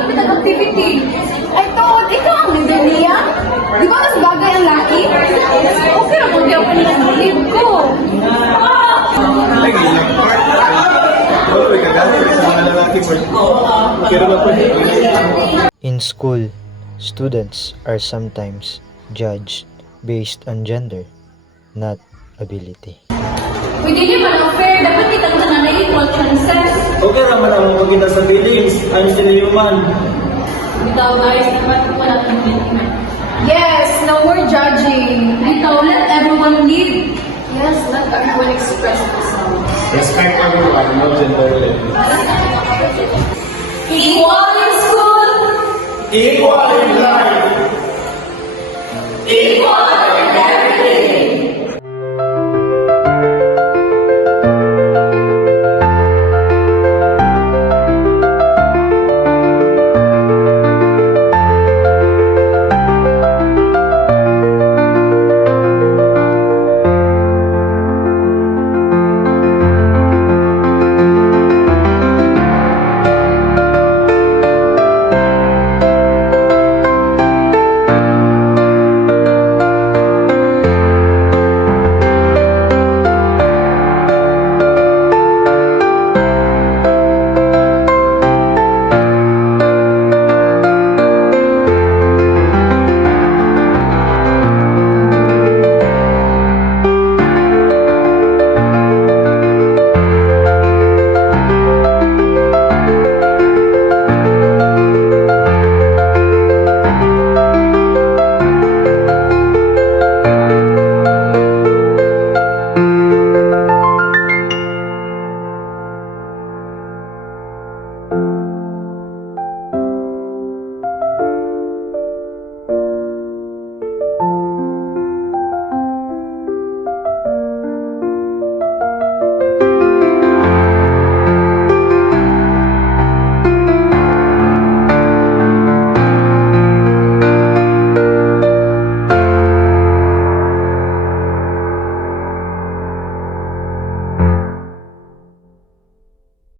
magpit ang activity. Ay, Todd, ikaw ang leader niya? Di ba mas bagay ang laki? Okay lang kung di ako nag-leave ko. Lagi lang. Oo, ikagalit sa mga lalaki mo. Pero ba po? In school, students are sometimes judged based on gender, not ability. Pwede niyo ba ang fair? Dapat kitang tanan na equal chances. Okay naman ang magkita sa feelings. I'm still human. Ikaw guys, dapat wala kang commitment. Yes, no more judging. Ikaw, let everyone lead. Yes, let everyone express themselves. Respect everyone, no gender limit. Equal in school. Equal in life. Equal